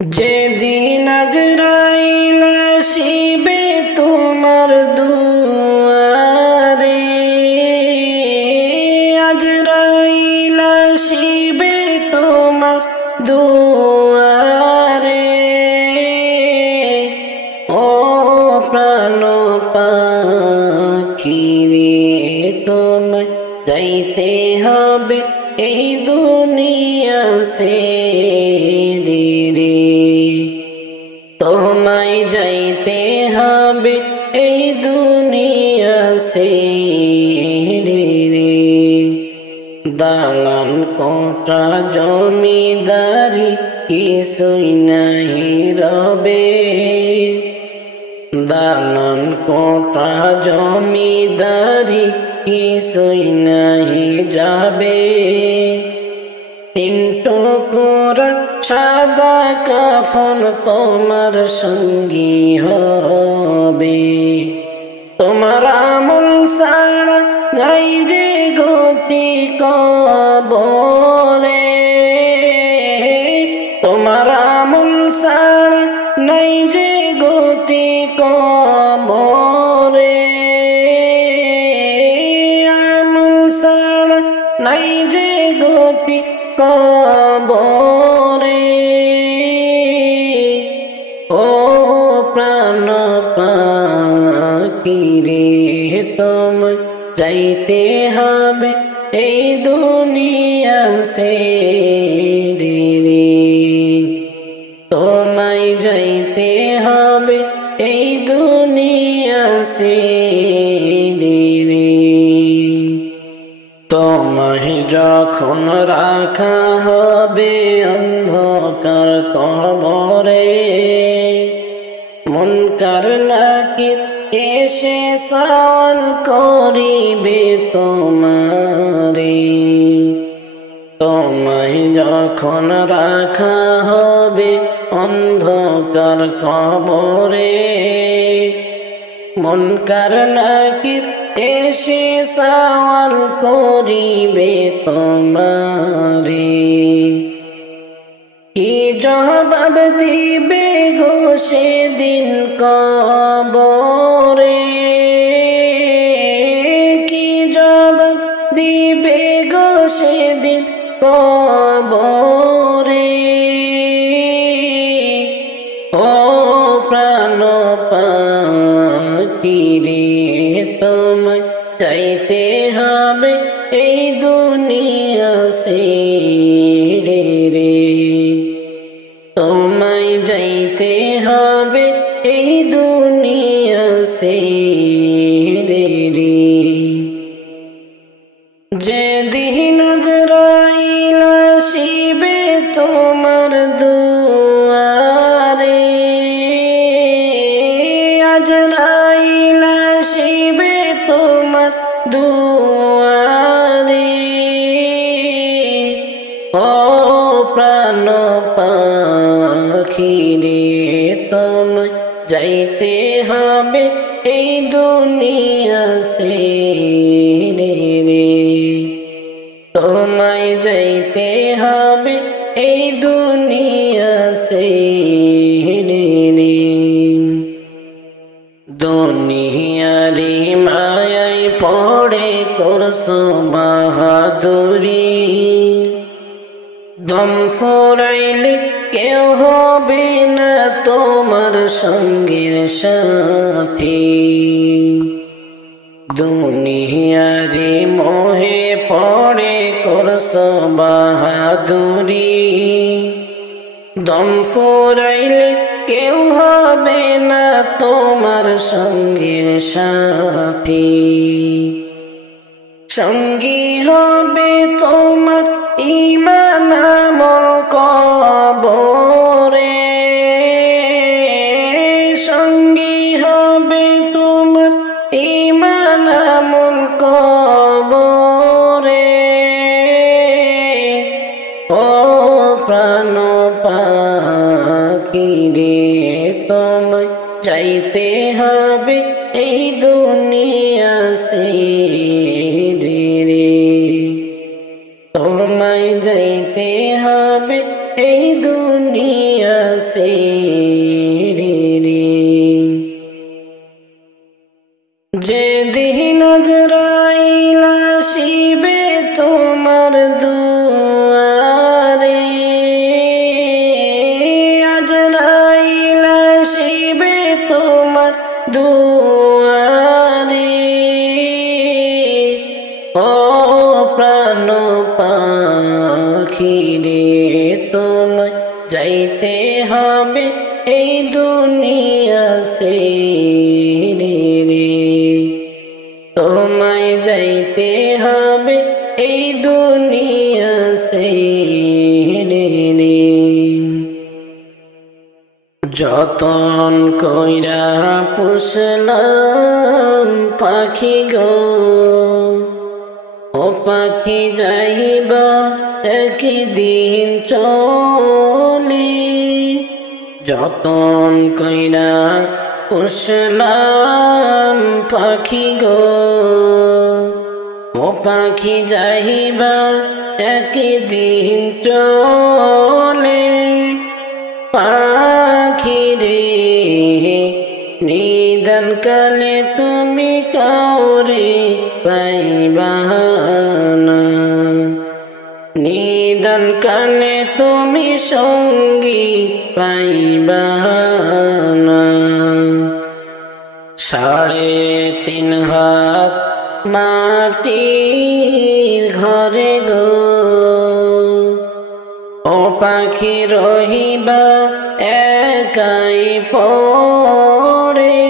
যেদিন আজরাইল আসিবে তোমার দুয়ারে, আজরাইল আসিবে তোমার দুয়ারে, ও প্রাণ পাখি রে তোমায় যাইতে হবে এই দুনিয়া ছেড়ে রে, তোমায় যাইতে হবে এই দুনিয়া ছেড়ে রে। দালান কোঠা জমিদারি কিছুই নাহি রবে, দালান কোঠা জমিদারি কিছুই নাহি যাবে, তিন টুকরা সাদা কাফন তোমার সঙ্গী হবে, তোমার আমল ছাড়া নাই যে গতি কবরে, তোমার আমল ছাড়া নাই যে গতি কবরে, আমল ছাড়া নাই যে গতি কবরে, ও প্রাণ পাখি রে তোমায় যাইতে হবে এই দুনিয়া ছেড়ে রে, তোমায় যাইতে হবে এই দুনিয়া ছেড়ে রে। তোমায় যখন রাখা হবে অন্ধকার কবরে, মুনকার নাকির এসে সওয়াল করিবে তোমারে, তোমায় যখন রাখা হবে অন্ধকার কবরে, মুনকার নাকির এসে সওয়াল করিবে তোমারে, কি জবাব দিবে গো সেদিন কবরে, কি জবাব দিবে গো সেদিন কবরে, ও প্রাণ পাখি রে তোমায় যাইতে হবে এই দুনিয়া ছেড়ে রে, তোমায় যাইতে হবে এই দুনিয়া ছেড়ে রে। যেদিন আজরাইল আসিবে তোমার দুয়ারে, আজরাইল আসিবে তোমার দুয়ারে, ও প্রাণ পাখি রে তোমায় যাইতে হবে এই দুনিয়া ছেড়ে রে, তোমায় যাইতে হবে এই দুনিয়া ছেড়ে রে। দুনিয়ারি মায়ায় পড়ে করছো বাহাদুরি, দম ফুরাইলে কেউ হবে না তোমার সঙ্গের সাথী, দুনিয়ারে মোহে পড়ে করছো বাহাদুরি, দম ফুরাইলে কেউ হবে না তোমার সঙ্গের সাথী, সঙ্গী হবে তোমার ঈমান আমল কবরে, সঙ্গী হবে তোমার ঈমান আমল কবরে, ও প্রাণ পাখি রে তোমায় যাইতে হবে এই দুনিয়া ছেড়ে রে, তোমায় যাইতে হবে যেদিন আজরাইল আসিবে তোমার দুয়ারে, আজরাইল আসিবে তোমার দুয়ারে, ও প্রাণ পাখি রে তোমায় যাইতে হবে এই দুনিয়া ছেড়ে রে, তোমায় যাইতে হবে এই দুনিয়া ছেড়ে রে। যতন কইরা পুষলাম পাখি গো, ও পাখি যাইবা একদিন চলে, যতন কইরা পুষলাম পাখি গো, ও পাখি যাইবা একদিন চলে। পাখি রে নিদান কালে তুমি কাউরে পাইবা না, নিদান কালে তুমি সঙ্গী পাইবা না। 3.5 হাত মাটির ঘরে গো, ও পাখি রহিবা একাই পড়ে,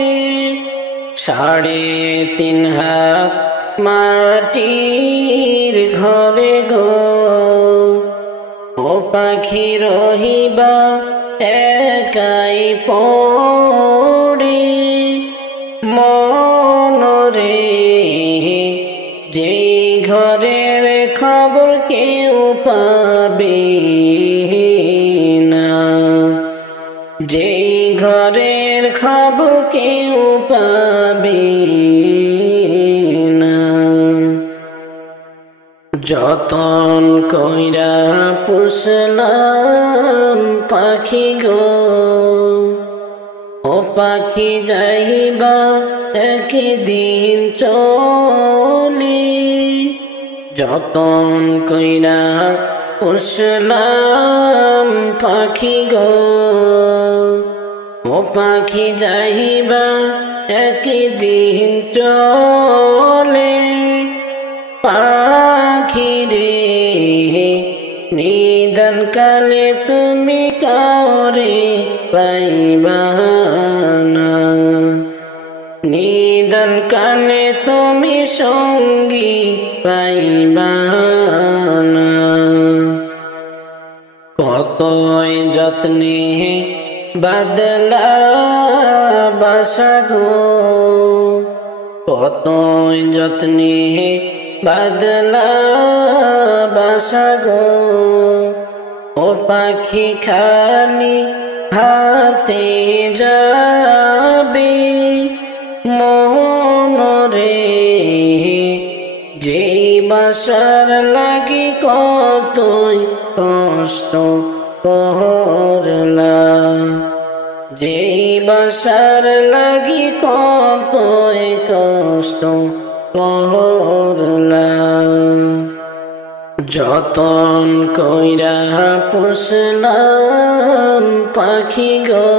3.5 হাত মাটির ঘরে গো, ও পাখি রহিবা একাই পড়ে। মনরে যেই ঘরের খবর কেউ পাবে না, যেই ঘরের খবর কেউ পাবে না। যতন কইরা পুষলাম পাখি গো, ও পাখি যাইবা একদিন চলে, যতন কইরা পুষলাম পাখি গো, ও পাখি যাইবা একদিন চলে। পাখি রে নিদান কালে তুমি কাউরে পাইবা না, নিদান কালে তুমি সঙ্গী পাইবা না। কতই যত্নে বাদলা বাসা গো, কতই যত্নে বাদলা বাসা গো, ও পাখি খালি হাতে যাবে, মনরে যেই বাসার লাগি কতই কষ্ট করলা, যেই বাসার লাগি কতই কষ্ট করলা। যতন কইরা পুষলাম পাখি গো,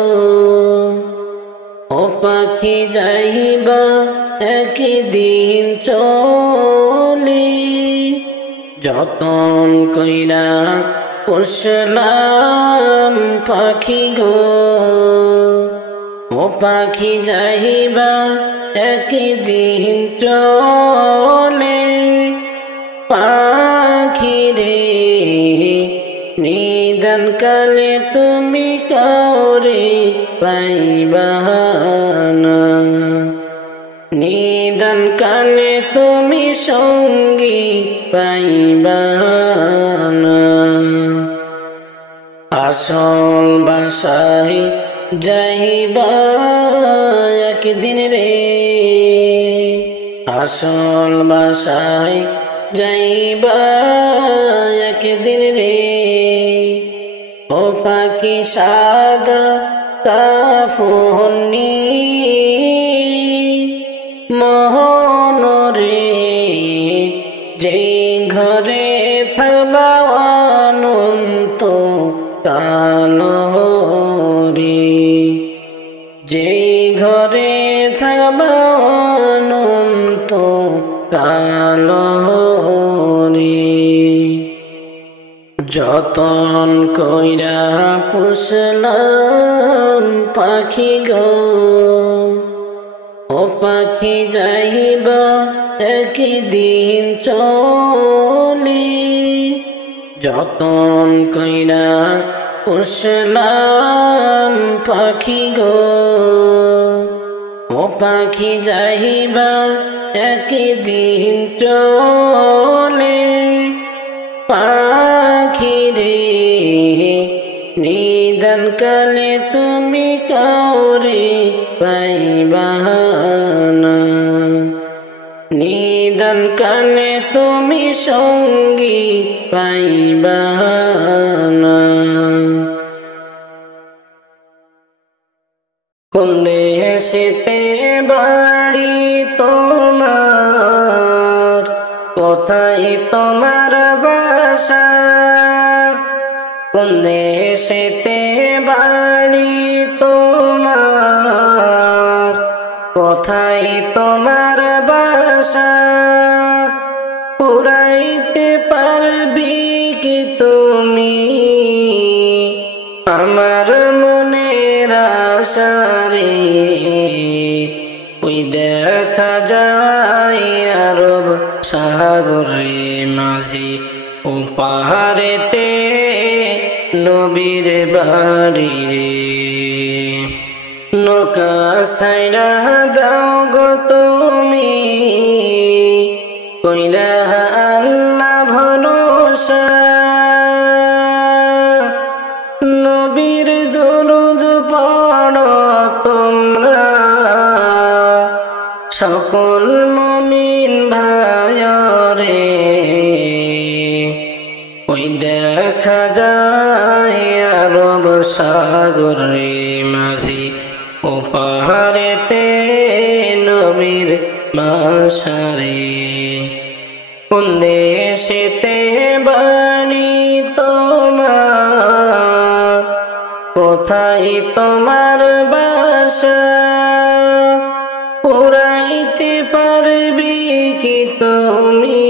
ও পাখি যাইবা একদিন চলে, যতন কইরা পুষলাম পাখি গো, ও পাখি যাইবা একদিন চলে। পাখি রে নিদান কালে তুমি কাউরে পাইবা না, নিদান কালে তুমি সঙ্গী পাইবা না। আসল বাসায় যাইবা একদিন রে, আসল বাসায় যাইবা একদিন রে, ও পাখি সাদা কাফন নিয়ে কালো রে, যেই ঘরে থাকবা অনন্ত কালো রে, যতন কইরা পুষলাম পাখি গো, ও পাখি যাইবা একদিন চলে, যতন কইরা পুষলাম পাখি গো, ও পাখি যাইবা একদিন চলে। পাখি রে নিদান কালে তুমি কাউরে পাইবা না, নিদান কালে তুমি সঙ্গী পাইবা না। কোন দেশেতে বাড়ি তোমার, কোথায় তোমার বাসা, কোন দেশেতে বাড়ি তোমার, কোথায় তোমার বাসা, পুরাইতে পারবি কি তুমি আমার মনের আশা রে, ওই দেখা যায় আরব সাগরে মাঝি ও পাহাড়েতে নবীর বাড়ি রে, নৌকা ছাইড়া দাও গো তুমি কইরা আল্লাহ ভরসা, নবীর দরুদ পড়ো তোমরা সকল মুমিন ভাইরে, ওই দেখা যায় আরব সাগরে মাঝি ও পাহাড়েতে নবীর বাসা রে। কোন দেশেতে বাড়ি তোমার, কোথায় তোমার বাসা, পুরাইতে পারবি কি তুমি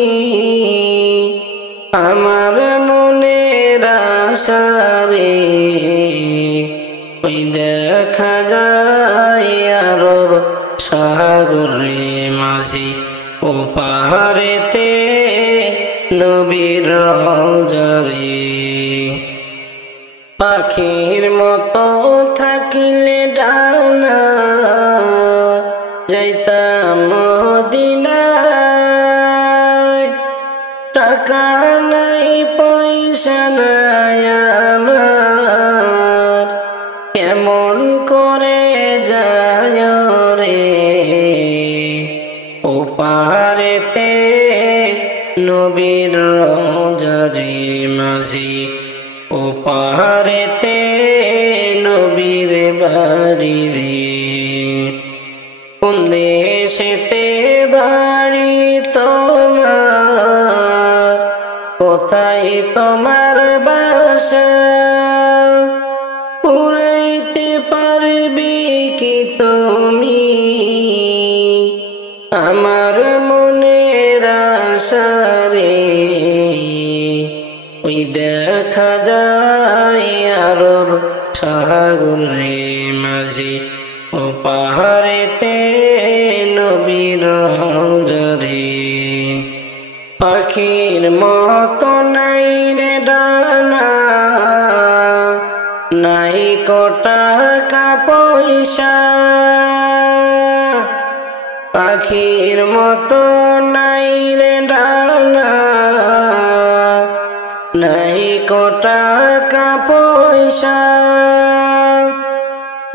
আমার মনের আশা রে, ওই দেখা যায় আরব সাগরে মাঝি ও পাহাড়েতে নবীর রওজা রে। পাখির মতো থাকিলে ডানা যাইতাম মদিনায়, টাকা নাই পয়সা নাই আমার, কেমন করে যায় রে, ও পাহাড়েতে নবীর রওজা রে মাঝি ও পাহাড়েতে নবীর বাড়ি রে। কোন দেশেতে বাড়ি তোমার, কোথায় তোমার বাসা, পুরাইতে পারবি কি তুমি আমার মনের আশা রে, ওই দেখা যায় আরব সাগরে মাঝি ও পাহাড়েতে নবীর রওজা রে। পাখির মতো নাই রে ডানা, নাই কো টাকা পয়সা, পাখির মতো নাই রে ডানা, নাই কো টাকা পয়সা,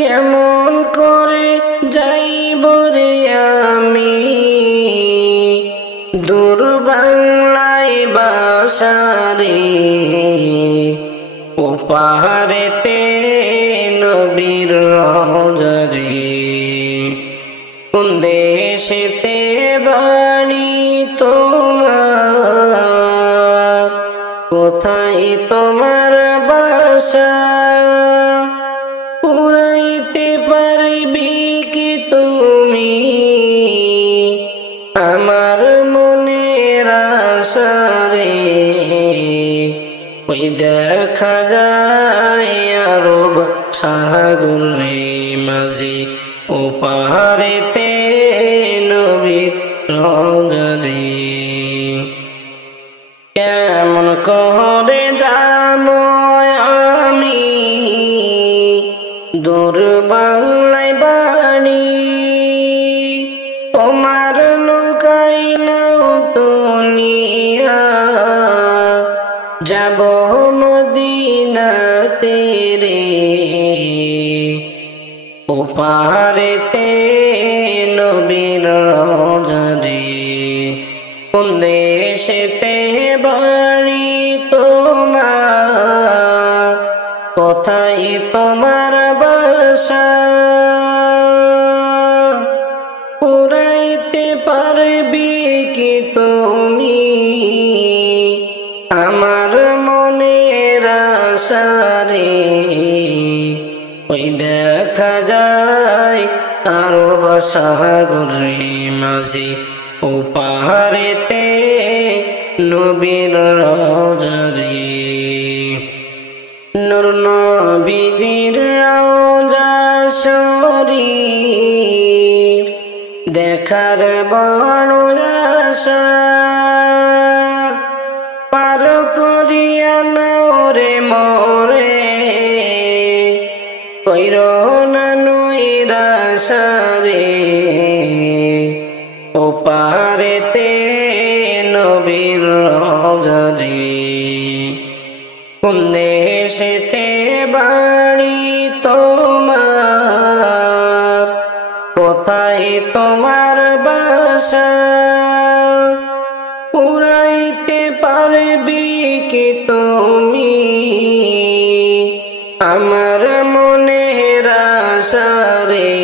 কেমন করে যাইব রে আমি দূর বাংলায় বাসা রে, ও পাহাড়েতে নবীর রওজা রে। কোন দেশেতে বাড়ি তোমার, কোথায় তোমার বাসা, সাগরে মাঝি ও পাহাড়েতে নবীর রওজারে কেমন করে যাব আমি দূর বাংলায় বাড়ি তোমার লুকাইলাও দুনিয়া যাব মদিনাতে রে ও পাহাড়েতে নবীর রওজারে কোন দেশেতে বাড়ি তোমার কোথায় তোমার বাসা পুরাইতে পারবি কি তুমি আমার মনের আশা রে ওই দেখা যায় আরব সাগরে মাঝি ও পাহাড়েতে নবীর রওজারে নূর নবীজির রওজা শরীফ দেখার বড় আশা পার করিয়া নাও রে মোরে কইর না নৈরাশা রে ও পাহাড়েতে নবীর রওজারে কোন দেশেতে বাড়ি তোমার কোথায় তোমার বাসা পুরাইতে পারবি কি তুমি আমার মনের আশা রে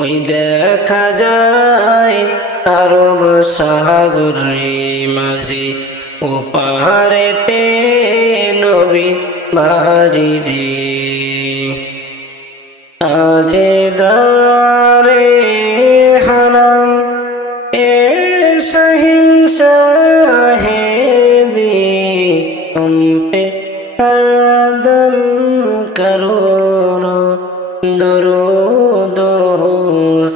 ওই দেখা যায় আরব সাগরে মাঝি ও পাহাড়েতে নবীর বাড়ি রে আজে দারে হারাম এ সহিংসা হে দি তুম পে হরদম করো দরুদ ও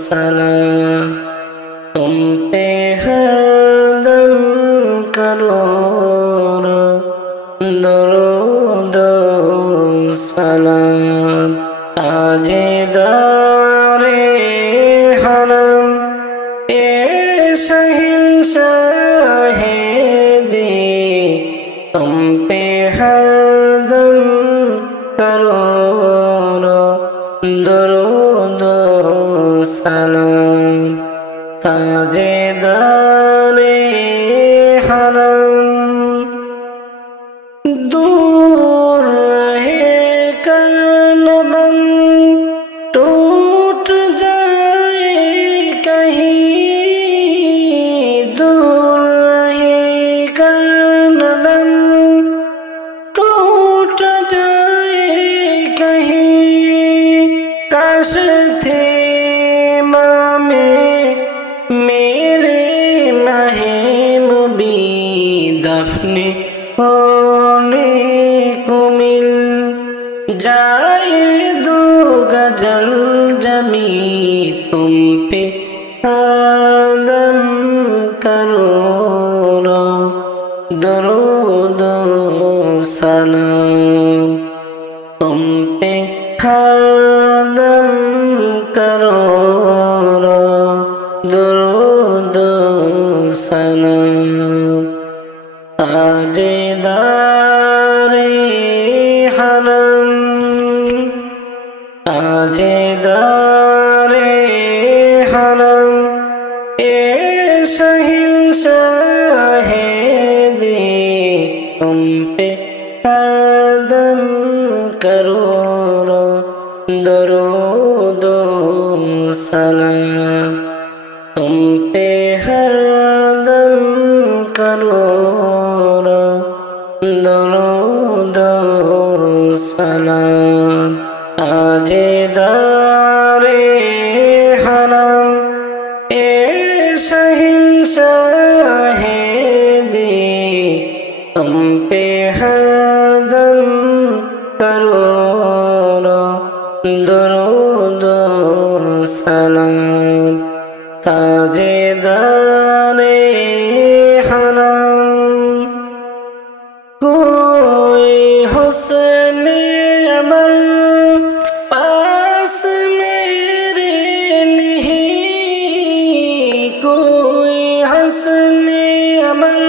সালাম तुम पे हरदम करो दरूद सलाम ताजेदारे हरम ए शहंशाह दी तुम पे हरदम करो दरूद सलाम ताजेदारे हरम दूर रहे कदम टूट जाए कहीं दूर रहे कदम टूट जाए कहीं काश थे मेरे माहे मुबी दफने होने को मिल जाए दो गजल जमी तुम पे हरदम करो दरूद सलाम तुम पे हरदम करो दरूद सलाम ताजेदारे हरम ताजेदारे हरम ए शहंशाह दी तुम पे हरदम करो दरूद सलाम तुम पे हरदम करो दरूद सलाम ताजेदारे हरम ए शहंशाह दी तुम पे हरदम करो দরুদ সালাম তাজেদারে হারাম कोई हुस्न अमल पास मेरे नहीं कोई हुस्न अमल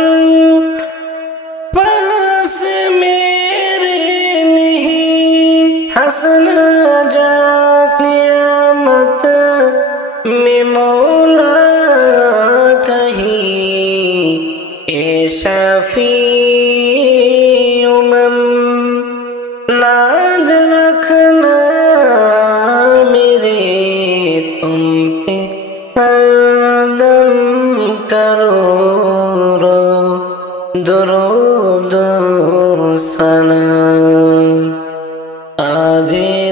पास मेरे नहीं हंसना जात नियामत में मौला कहीं ए शफी लाज रखना मेरे तुम पे हरदम करो दरूद सलाम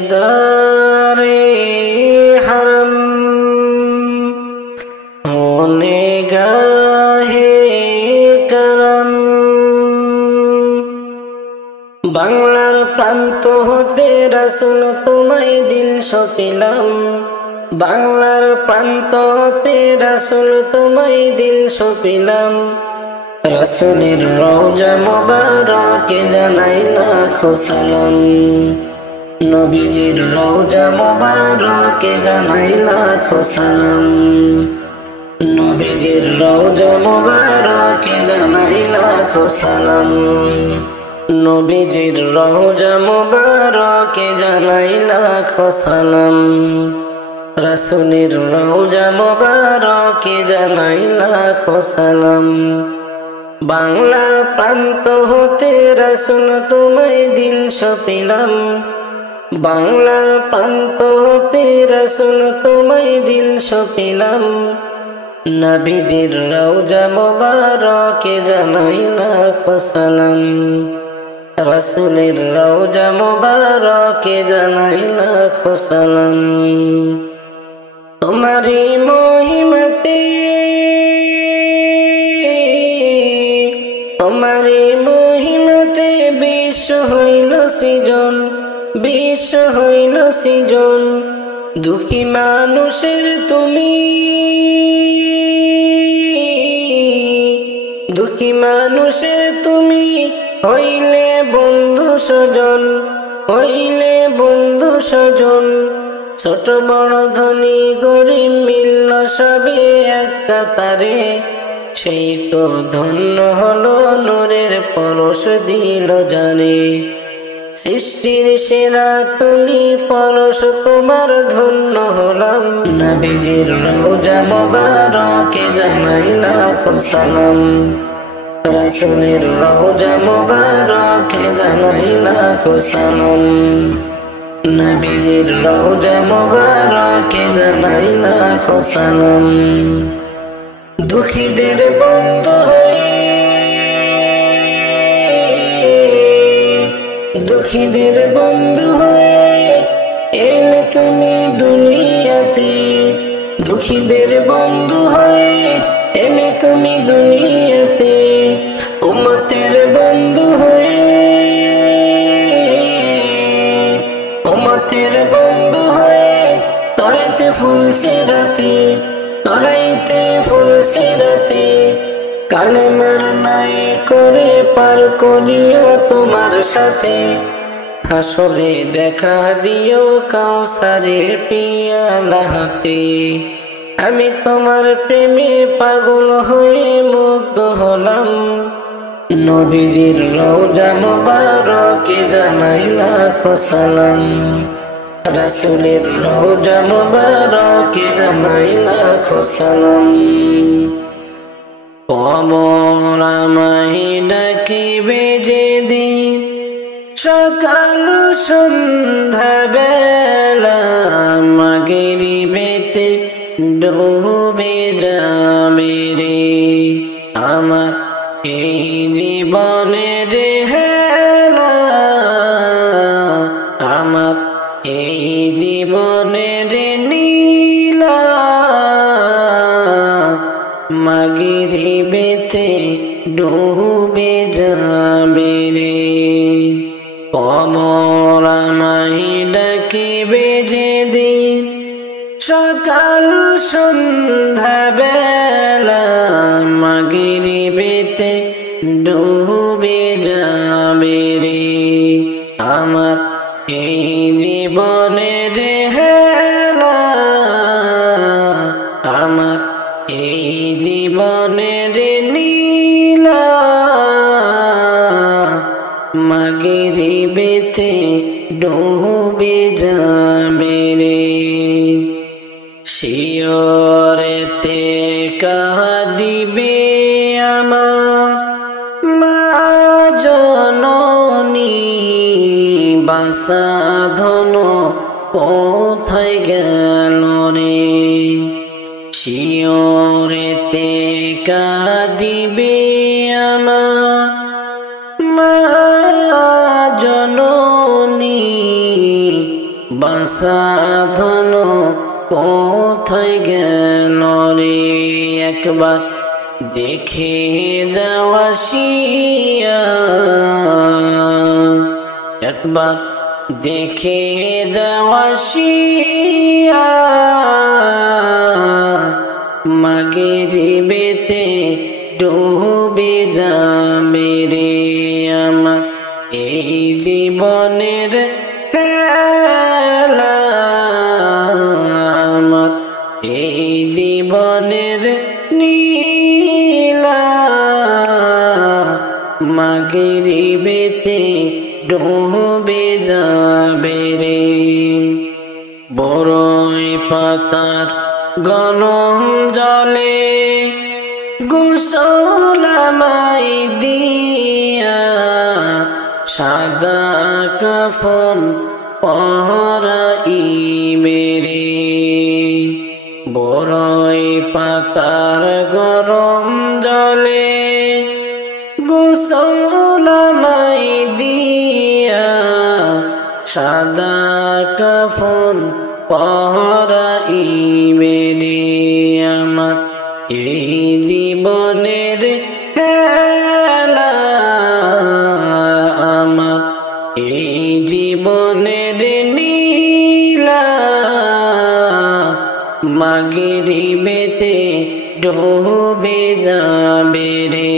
ताजेदारे हरम होने गाहे करम বাংলার প্রান্ত হতে রাসূল তোমায় দিল সপিলাম বাংলার প্রান্ত হতে রাসূল তোমায় দিল সপিলাম রাসূলের রওজা মোবারকে জানাই লাখো সালাম নবীজির রওজা মোবারকে জানাই লাখো সালাম নবীজির রওজা মোবারকে জানাই লাখো সালাম নবীজির রওজা মুবারকে জানাই লাখো সালাম রাসূলের রওজা মুবারকে জানাই লাখো সালাম বাংলার প্রান্ত হতে রাসূল তোমায় দিল সপিলাম বাংলার প্রান্ত হতে রাসূল তোমায় দিল সপিলাম নবীজির রওজা মুবারকে জানাই লাখো সালাম রাসূলের রওজা মুবারকে জানাই লাখো সালাম তোমারি মহিমাতে তোমারি মহিমাতে বিশ্ব হইল সৃজন বিশ্ব হইল সৃজন দুঃখী মানুষের তুমি দুঃখী মানুষের তুমি হইলে বন্ধু সজন হইলে বন্ধু সজন ছোট বড় ধনী গরিব মিলল সবে এক কাতারে সেই তো ধন্য হলো নূরের পরশ দিল জানে সৃষ্টির সেরা তুমি পরশ তোমার ধন্য হলাম নবীজির রওজা মুবারকে জানাই লাখো সালাম রাসূলের রওজা মুবারকে জানাই লাখো সালাম নবীজির রওজা মুবারকে জানাই লাখো সালাম দুঃখীদের বন্ধু হয়ে দুঃখীদের বন্ধু হয়ে এলে তুমি দুনিয়াতে দুঃখীদের বন্ধু হয়ে এলে তুমি দুনিয়াতে উম্মতের বন্ধু হয়ে উম্মতের বন্ধু হয়ে তরাইতে ফুল সিরাতে তরাইতে ফুল সিরাতে কালেমার নাই করে পার করিও তোমার সাথে হাসরে দেখা দিও কাউসারের পিয়ালা হাতে আমি তোমার প্রেমে পাগল হয়ে মুগ্ধ হলাম নবীজির রওজা মুবারকে জানাই লাখো সালাম রাসূলের রওজা মুবারকে জানাই লাখো সালাম কবর আমায় ডাকিবে যেদিন সকাল সন্ধ্যা বেলা মাগরিবেতে ডুবে যাবে রে আমার এই জীবনের হেলা আমার এই জীবনের নীলা মাগরিবেতে ডুবে যাবে রে কবর আমায় ডাকিবে সন্ধ্যা বেলা মাগরিবেতে ডুবে যাবে রে আমার এই জীবনের হেলা আমার এই জীবনের নীলা মাগরিবেতে ডুবে যাবে রে শিয়রেতে কাঁদিবে আমার মা জননী বাসাধন কোথায় গেল রে শিয়রেতে কাঁদিবে আমার মা জননী বাসাধন কোথায় গেল রে একবার দেখে যাওয়া শিয়া একবার দেখে যাওয়া শিয়া মাগরিবেতে ডুবে যাবে রে আমার এই জীবনের খেলা আমার এই জীবনের নীলা মাগরিবেতে ডুবে যাবে রে বড়ই পাতার গরম জলে গোসল আমায় দিয়া সাদা কাফন পরাইবে রে বড়ই পাতার গরম জলে গোসল আমায় দিয়া সাদা কাফন পরাইবে রে আমার এই জীবনের খেলা আমার এই জীবনের নীলা মাগরিবেতে ডুবে যাবে রে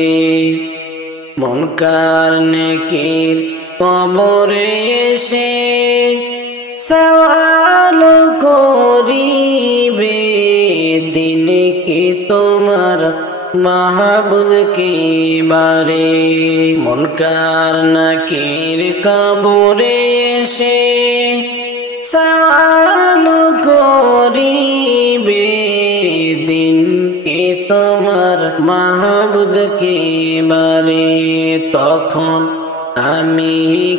মুনকার নেকির কবরে এসে সওয়াল করিবে দিন কি তোমার মাহবুব কে বারে মুনকার নাকির কবরে এসে সওয়াল করিবে দিন কি তোমার মাহবুব কে বারে তখন আমি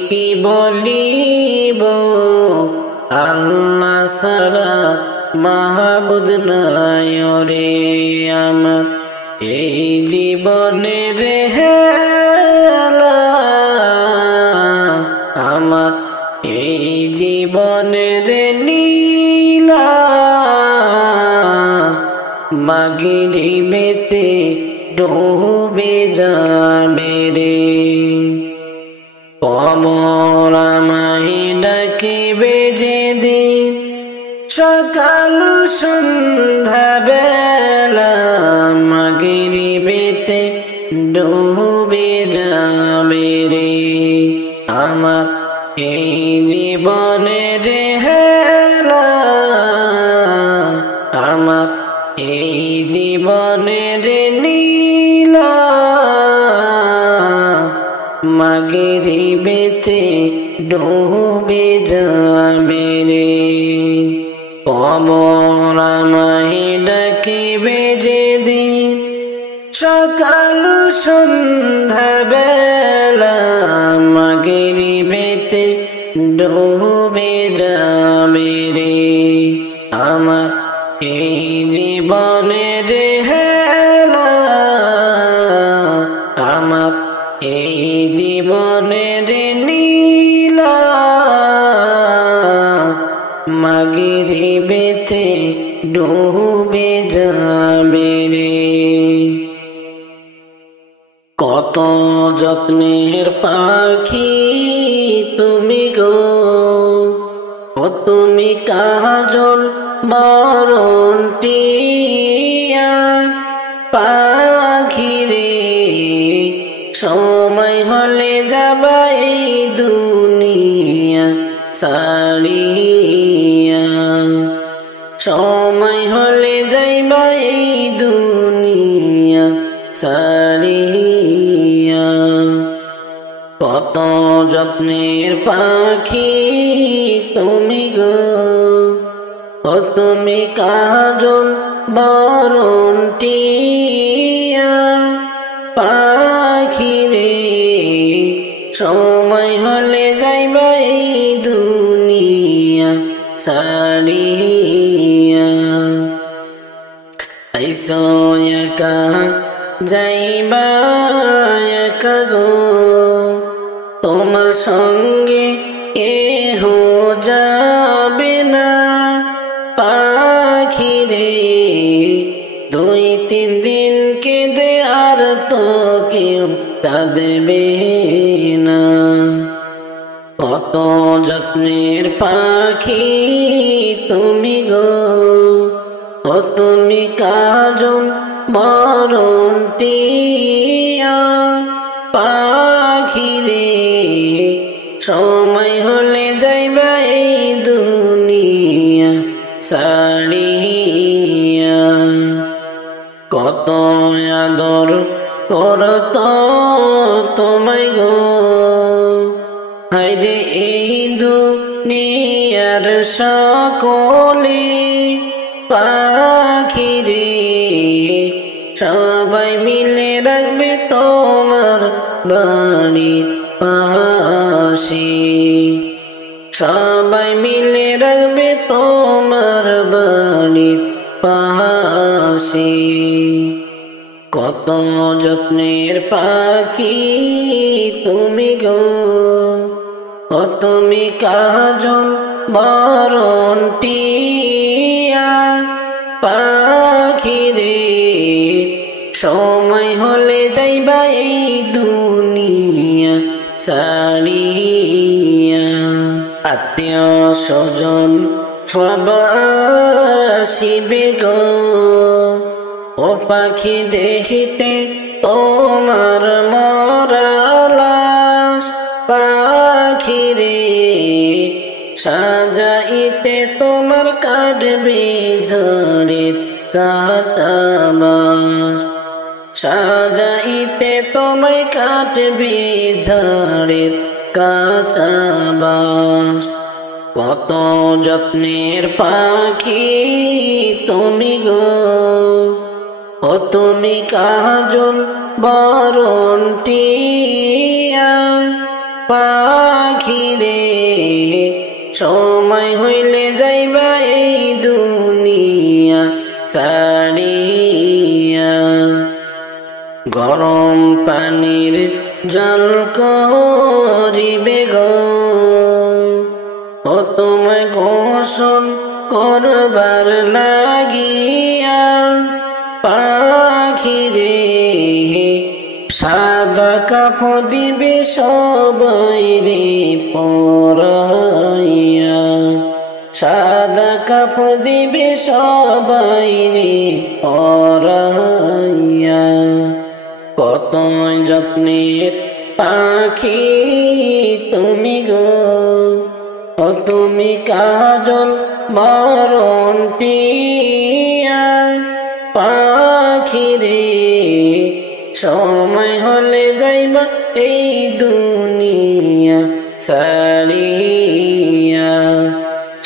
কি বলিব আল্লাহ ছাড়া মাহবুব নাই রে আমার এই জীবনের হেলা আমার এই জীবনের নীলা মাগরিবেতে ডুবে যাবে রে কবর আমায় ডাকিবে যেদিন সকাল সন্ধ্যা বেলা মাগরিবেতে ডুবে যাবে রে আমার এই জীবনের হেলা আমার এই জীবনের নীলা মাগরিবেতে ডুবে যাবে রে কবর আমায় ডাকিবে যেদিন সকাল সন্ধ্যা বেলা মাগরিবেতে ডুবে যাবে রে আমার এই জীবনের হেলা আমার এই জীবনের নীলা মাগরিবেতে ডুবে যাবে রে কত যত্নের পাখি তুমি গো তুমি কাজল বরণ টিয়া পাখিরে সময় হলে যাবা এই দুনিয়া সারিয়া সময় হলে যাইবা এই দুনিয়া সারিয়া কত যত্নের পাখি তুমি গো ও তুমি কাজল বরণ টিয়া পাখিরে সময় হলে যাইবা এই দুনিয়া সারিয়া আইসো একা যাইবা একা গো তোমার সঙ্গে কেহ যাবে না পাখিরে দুই তিন দিন কেঁদে আর তো কেউ কাঁদবে না কত যত্নের পাখি তুমি গো ও তুমি কাজল বরণ টিয়া পাখিরে সময় হলে যাইবা এই দুনিয়া সারিয়া কত আদর করত তোমায় গো হায়রে এই দুনিয়ার সকলে পাখিরে সবাই মিলে রাখবে তোমার বাড়ির পাশে সবাই মিলে রাখবে তোমার বাড়ির পাশে কত যত্নের পাখি তুমি গো ও তুমি কাজল বরণ টিয়া পাখিরে সময় হলে যাইবা এই দুনিয়া সারিয়া আত্মীয় স্বজন সব আসিবে গো ও পাখি দেখিতে তোমার মরা লাশ পাখিরে সাজাইতে তোমার কাটবে ঝড়ের কাঁচা বাঁশ সাজাইতে তোমায় কাটবে ঝড়ের কাঁচা বাঁশ কত যত্নের পাখি তুমি গো ও তুমি কাজল বরণ টিয়া পাখিরে সময় হইলে যাইবা এই দুনিয়া সারিয়া গরম পানির জল করিবে গো ও তোমায় গোসল করবার লাগিয়া পাখিরে সাদা কাপড় দিবে সবাই রে পরাইয়া সাদা কাপড় দিবে সবাই রে পরাইয়া কত যত্নের পাখি তুমি গো ও তুমি কাজল বরণ টিয়া পাখিরে সময় হলে যাইবা এই দুনিয়া সারিয়া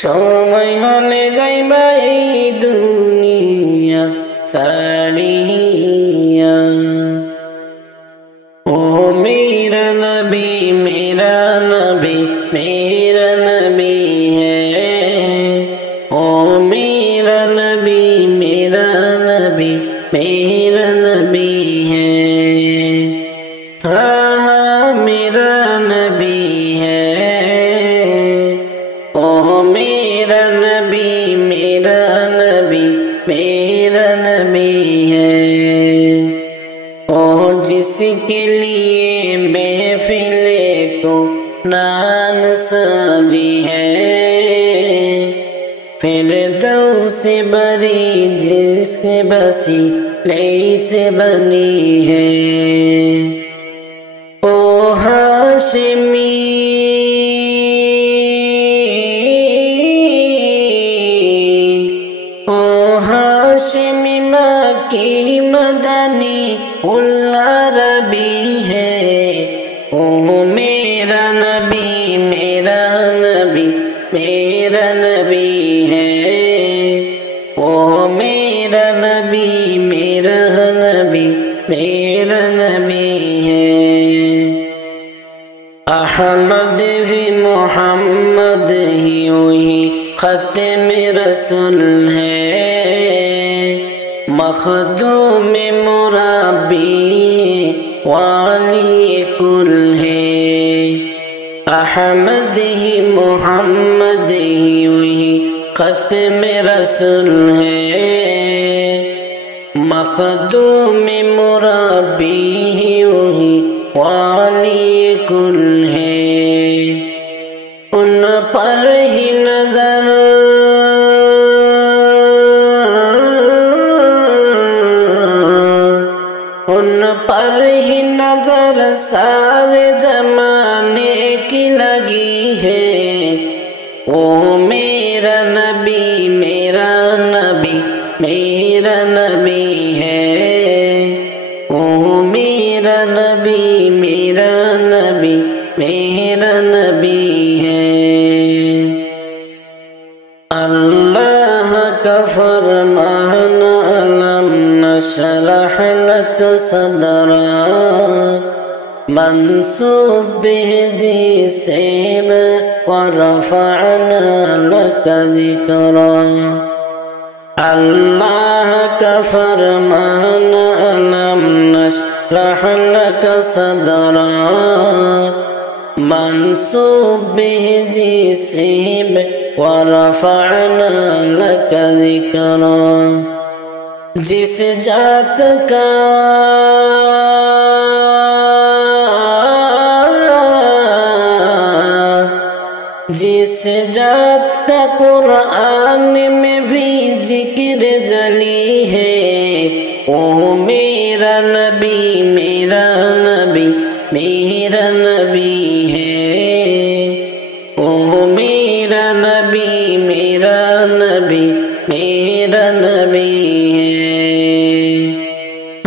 সময় হলে যাইবা এই দুনিয়া সারিয়া ও মেরা নবী মেরা নবী मेरा नबी है ओ मेरा नबी मेरा नबी मेरा नबी है हाँ हाँ मेरा नबी है ओ मेरा नबी मेरा नबी मेरा नबी है ओ जिसके लिए महफिले को नान सजी है سے بری جس کے وسیلے سے بنی ہے او ہاشمی مکی مدنی العربی ہے او میرا نبی میرا نبی میرا نبی ہے او میرا نبی میرا نبی میرا نبی ہے احمد بھی محمد ہی وہی ختم رسول ہے مخدوم مربی والی کل ہے احمد ہی محمد ہی وہی ختم رسول ہے مخدوم مربی ہی وہی والی کل ہے ان پر ہی نظر ان پر ہی نظر سارے زمانے کی لگی ہے او میرا نبی میرا نبی میرا نبی ہے او میرا نبی میرا نبی میرا نبی ہے اللہ کا فرمان علم نشرح لك صدرا منصوب بهدي سيب ورفعنا لك ذكرا اللہ کا فرمان علم نشرح لك صدرا منصوب بهدي سيب ورفعنا لك ذكرا جس ذات کا قرآن میں بھی ذکر جلی ہے او میرا نبی میرا نبی میرا نبی ہے او میرا نبی میرا نبی میرا نبی ہے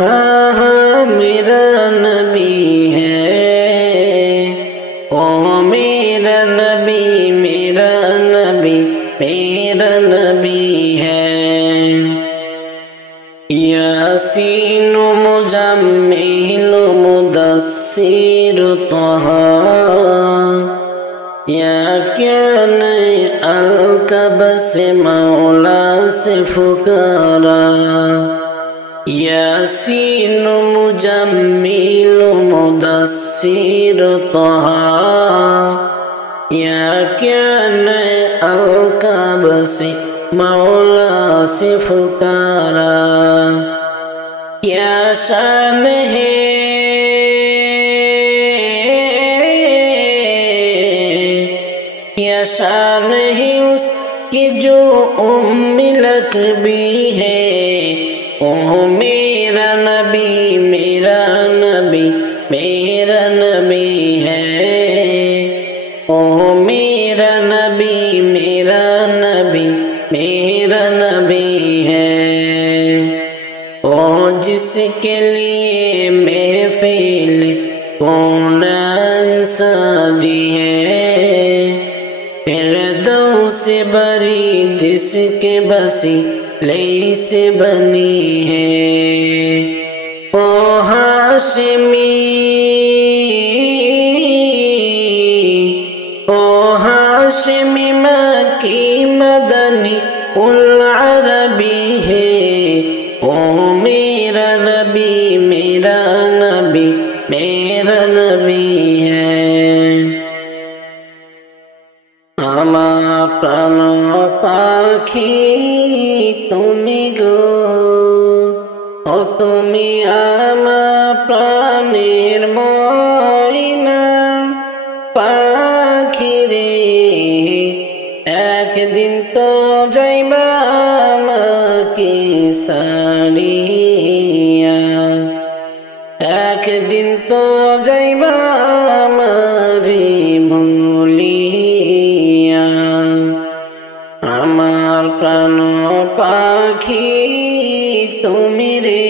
ہاں ہاں میرا نبی ہے او میرا نبی میرا نبی میرا نبی ہے یاسین مجمل مدثر طہ یا کیا نئے القب سے مولا سے پکارا یاسین مجمل مدثر طہ یا کیا نئے القاب سے مولا سے پکارا کیا شان ہے کیا شان ہے اس کی جو لک بھی ہے او میرا نبی میرا نبی میرا نبی ہے او میرا نبی میرا نبی میرا نبی ہے او جس کے لیے محفل کون ساجی ہے فردوس بری جس کے وسیلے سے بنی ہے او ہاشمی ہاشمی مکی مدنی العربی ہے او میرا نبی میرا نبی میرا نبی ہے আমা প্রাণ পাখি তুমি গো ও তুমি আমার প্রাণের ময়না পাখি রে একদিন তো যাইবা আমাকে সারিয়া একদিন তো যাইবা আমারে ভুলিয়া আমার প্রাণ পাখি তুমি রে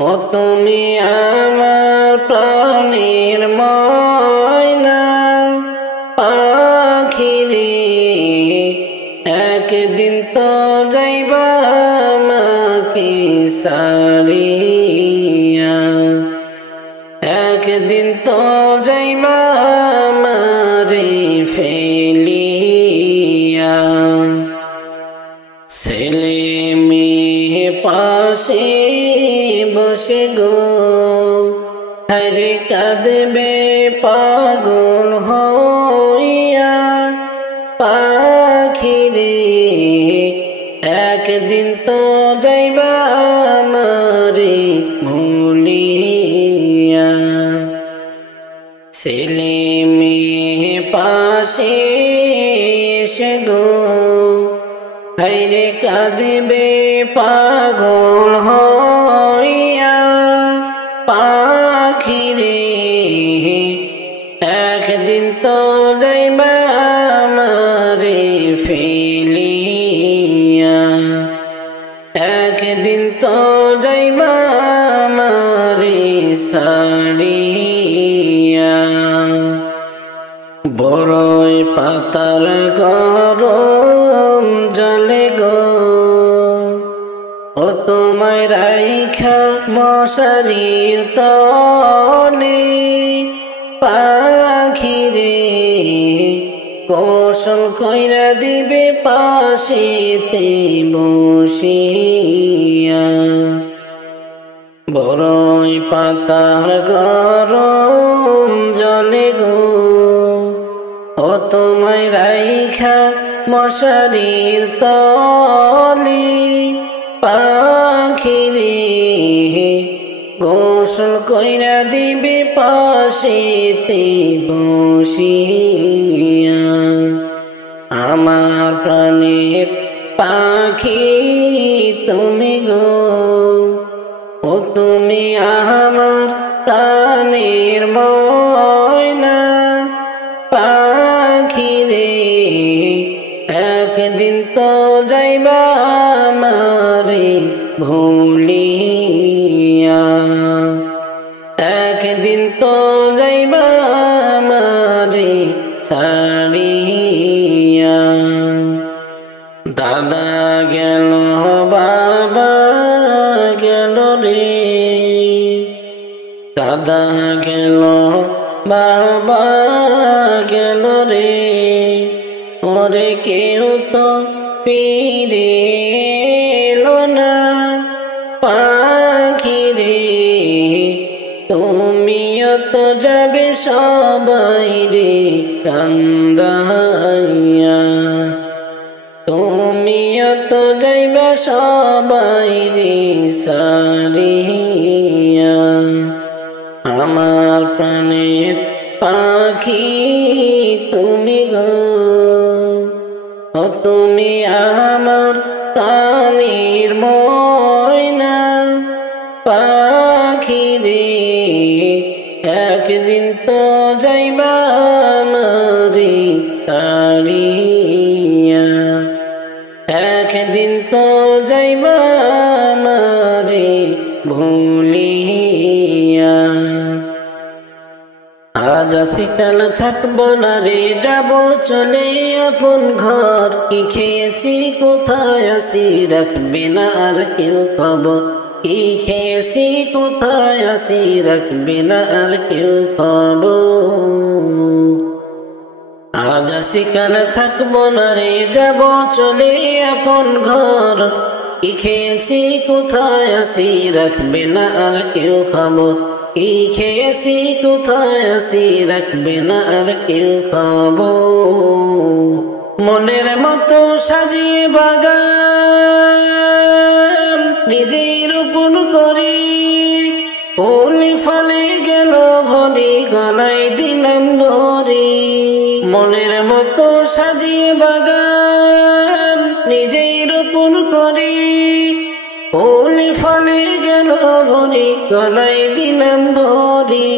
ও তুমি আমার প্রাণের ময়না পাখি রে একদিন তো যাইবা আমাকে সারিয়া একদিন তো যাইবা আমারে ফেলিয়া ছেলে মেয়ে পাশে বসে গো হরে কাঁদবে পাগল হইয়া পাখি রে একদিন তো যাইবা আমারে ভুলিয়া ছেলে মেয়ে পাশে এসে গো হায়রে কাঁদবে পাগল হইয়া পাখি রে একদিন তো যাইবা আমারে ফেলিয়া একদিন তো যাইবা আমারে সারিয়া বড়ই পাতার গরম জলে গো ও তোমায় রাইখা মশারির তলে পাখি রে কৌশল কইরা দিবে পাশেতে বসিয়া বড়ই পাতার গরম জলে গো ও তোমায় রাইখা মশারির তলে পাখি রে গোসল কইরা দিবে পাশেতে বসিয়া আমার প্রাণের পাখি তুমি গো ও তুমি আমার প্রাণের ময়না পাখি রে একদিন তো যাইবা আমারে ভুলিয়া একদিন তো যাইবা আমারে সারিয়া দাদা গেল বাবা গেল রে দাদা গেল বাবা গেল রে ওরে কেউ তো ফিরে এলো না পাখি রে তুমিও তো যাবে সবাই রে কান্দাইয়া তুমিও তো যাইবে সবাই রে সারিয়া আমার প্রাণের পাখি তুমি গো ও তুমি আমার প্রাণের ময়না পাখি রে একদিন তো যাইবা আমারে সারিয়া একদিন তো যাইবা আমারে ভুলিয়া আজ আসি কাল থাকবো না রে যাব চলে আপন ঘর কি খেয়েছি কোথায় আসি রাখবে না আর কেউ খবর কি খেয়েছি কোথায় আসি রাখবে না আর কেউ খবর আজ আসি কাল থাকবো না রে যাব চলে আপন ঘর কি খেয়েছি কোথায় আসি রাখবে না আর কেউ খবর কি খেয়েছি কোথায় আসি রাখবে না আর কেউ খবর মনের মতো সাজিয়ে বাগান নিজেই রোপণ করি ফুলে ফলে গেল ভরে গলায় দিলাম ধরে মনের মতো সাজিয়ে বাগান নিজেই রোপণ কেমন করে ফুলে ফলে গেল ভরে গলায় দিলাম ভরি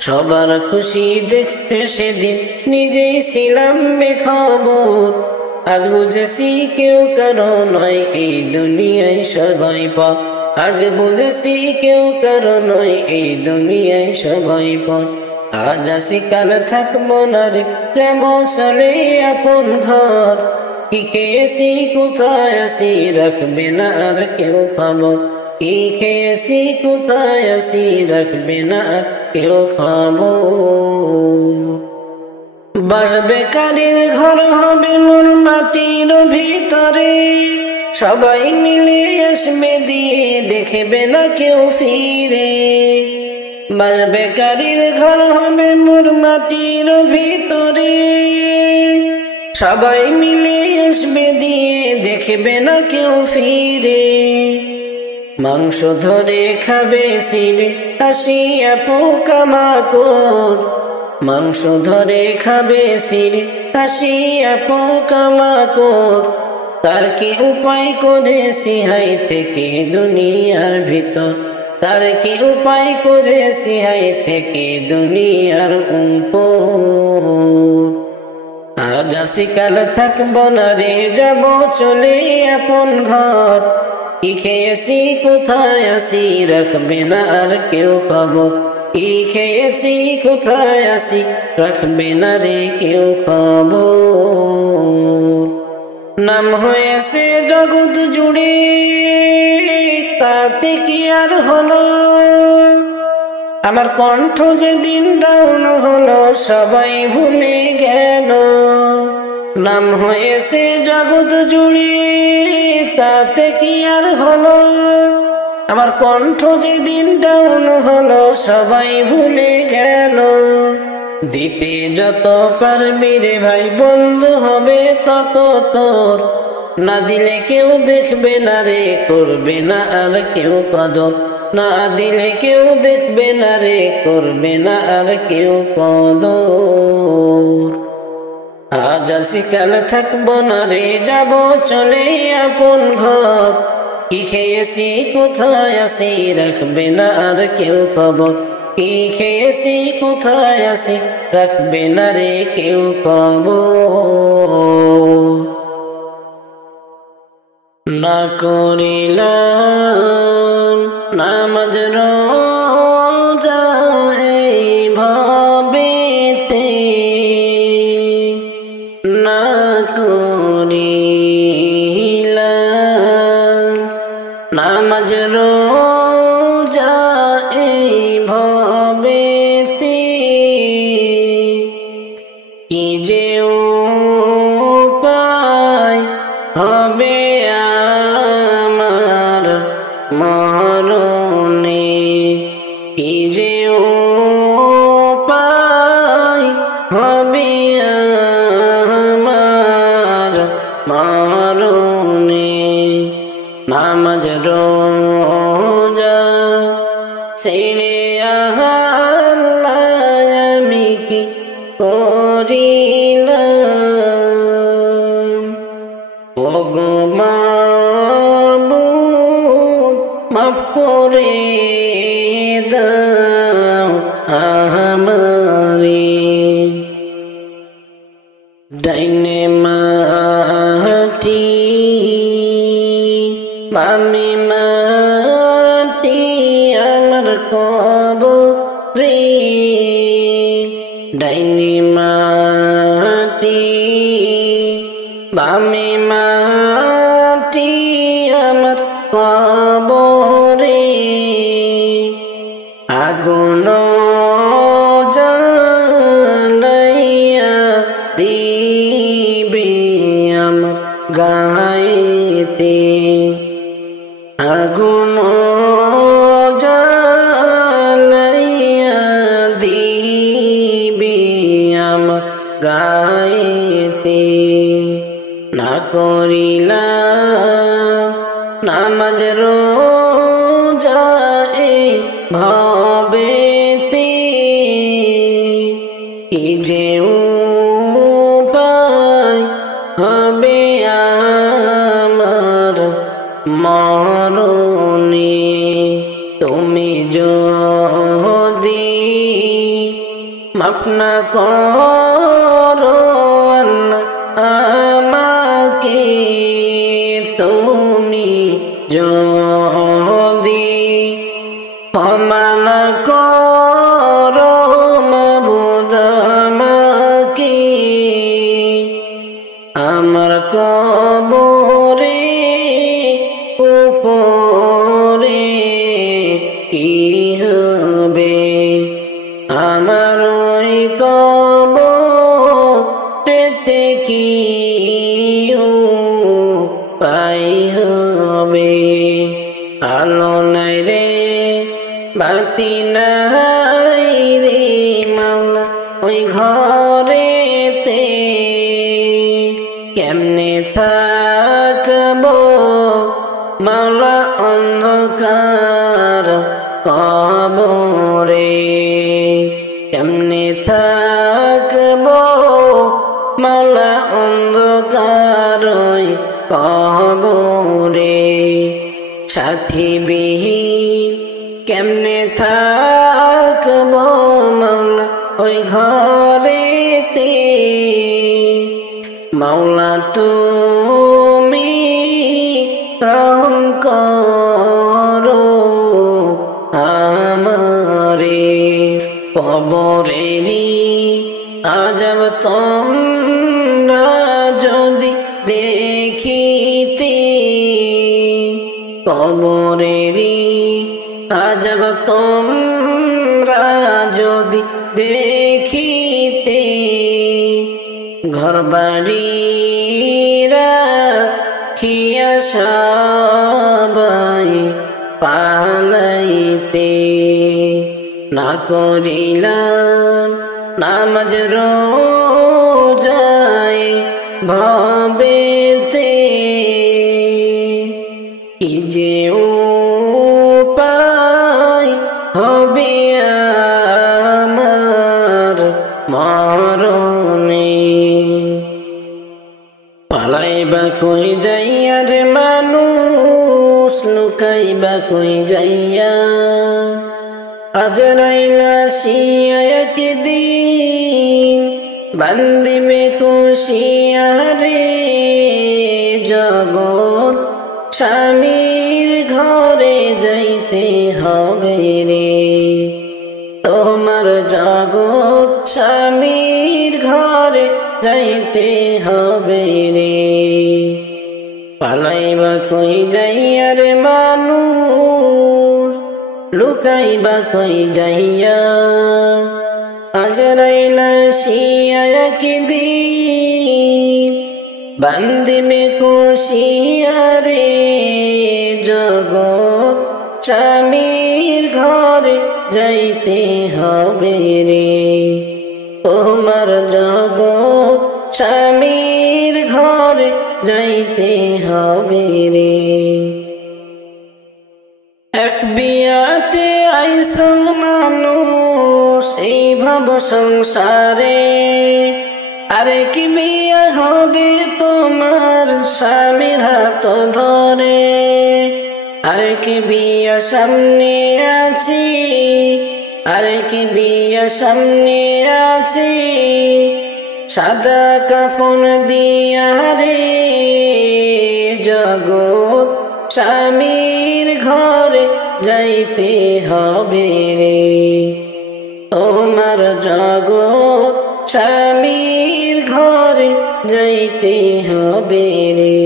সবার খুশি দেখতে সেদিন নিজেই ছিলাম বেখবর আজ বুঝেছি কেউ কারো নয় এই দুনিয়ায় সবাই পার আজ বুঝেছি কেউ কারো নয় এই দুনিয়ায় সবাই পার আজ আসি কাল থাকবো না রে যাবো চলে আপন ঘর কি খেয়েছি কোথায় আসি রাখবে না আর কেউ খবর কি খেয়েছি কোথায় আসি রাখবে না আর কেউ খবর বাসবে কারের ঘর হবে মোর মাটির ভিতরে সবাই মিলে আসবে দিয়ে দেখবে না কেউ ফিরে বাসবে কারের ঘর হবে মোর মাটির ভিতরে সবাই মিলে আসবে দিয়ে দেখবে না কেউ ফিরে মাংস ধরে খাবে সিঁড়ে হাসিয়া পোকামাকড় মাংস ধরে খাবে সিঁড়ে হাসিয়া পোকামাকড় তার কি উপায় করে সিহাই থেকে দুনিয়ার ভিতর তার কি উপায় করে সিহাই থেকে দুনিয়ার উপর আজ আসি কাল থাকবো না রে যাবো চলে আপন ঘর কি খেয়েছি কোথায় আসি রাখবে না আর কেউ খবর কি খেয়েছি কোথায় আসি রাখবে না রে কেউ খবর নাম হয়েছে জগৎ জুড়ে তাতে কি আর হলো আমার কণ্ঠ যেদিন ডাউন হলো সবাই ভুলে গেল নাম হয়েছে জগৎ জুড়ে তাতে কি আর হলো আমার কণ্ঠ যেদিন ডাউন হলো সবাই ভুলে গেল দিতে যত পারবি রে ভাই বন্ধু হবে তত তোর না দিলে কেউ দেখবে না রে করবে না আর কেউ কদর না দিলে কেউ দেখবে না রে করবে না আর কেউ কদর আজ আসি কাল থাকবো না রে যাবো চলে আপন ঘর কি খেয়েছি কোথায় আসি রাখবে না আর কেউ খবর কি খেয়েছি কোথায় আসি রাখবে না রে কেউ খবর না করিলাম নামাজ রোজা এই ভাবেতে না করিলাম নামাজ রোজা এই ভাবেতে কি যে উপায় হবে আমার মরণে কি যে উপায় হবে আমার মরণে নামাজ রোজা ছেড়ে আমি কি করিলাম ওগো মাবুদ মাফ করে দাও আমারে ডাইনে মাটি বামে মাটি আমার কবরে ডাইনে মাটি বামে মাটি আমার কবরে আগুন জ্বালাইয়া দিবে আমার গায়েতে আগুন জ্বালাইয়া দিবে আমার গায়েতে না করিলাম নামাজ রোজা এই ভাবেতে কি যে উপায় হবে আমার মরণে তুমি যদি মাফ না করো আল্লাহ আমাকে, তুমি যদি ক্ষমা না করো মাবুদ আমাকে, আমার কবরে উপরে কি হবে, আমার ওই কবরেতে কি উপায় হবে। আলো নাই রে বাতি নাই রে মাওলা ওই ঘরেতে, কেমনে থাকবো মাওলা অন্ধকার কবরে, কেমনে থাকবো মাওলা অন্ধকার কবরে। সাথী বিহীন কেমনে থাকবো মাওলা ওই ঘরেতে, মাওলা তুমি রহম করো আমারে। কবরেরই আযাব তোমরা যদি দেখিতে, কবরেরই আযাব তোমরা যদি দেখিতে, ঘরবাড়ি রাখিয়া সবাই পালাইতে, না করিলাম নামাজ রোজায় ভবেতে, কি যে উপায় হবে আমার মরণে। পালাইবা কই যাইয়া রে মানুষ, লুকাইবা কই যাইয়া, আজরাইল আসিয়া একদিন বান্দিবে কষিয়া রে, জগৎ স্বামীর ঘরে যাইতে হবে রে, তোমার জগৎ স্বামীর ঘরে যাইতে হবে রে। পালাইবা কই যাইয়া রে মানুষ, লুকাইবা কই যাইয়া, আজরাইল আসিয়া একদিন বান্দিবে কষিয়া রে, জগৎ স্বামীর ঘরে যাইতে হবে রে, তোমার জগৎ স্বামীর ঘরে যাইতে হবে রে। এক বিয়াতে আইসো মানুষ এই ভব সংসারে, আরে কি বিয়া হবে তোমার স্বামীর হাত ধরে, আরে কি বিয়া সামনে আছে, আরে কি বিয়া সামনে আছে, সাদা কাফন দিয়া রে, জগৎ স্বামীর ঘরে যাইতে হবে রে, তোমার জগৎ স্বামীর ঘরে যাইতে হবে রে।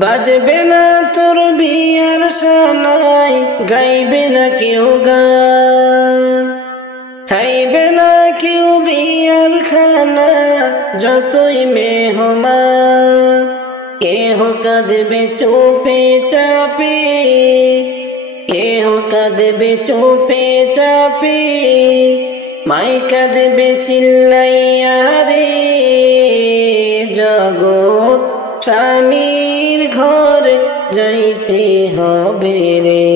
বাজবে না তোর বিয়ার সানাই, গাইবে না কেউ গান, খাইবে না কেউ বিয়ার খানা, যতই মেহমান, কেহ কাঁদবে চুপে চাপে, কেহ কাঁদবে চুপে চাপে, মাই কাঁদবে চিল্লাইয়া রে, জগৎ স্বামীর ঘরে যাইতে হবে রে,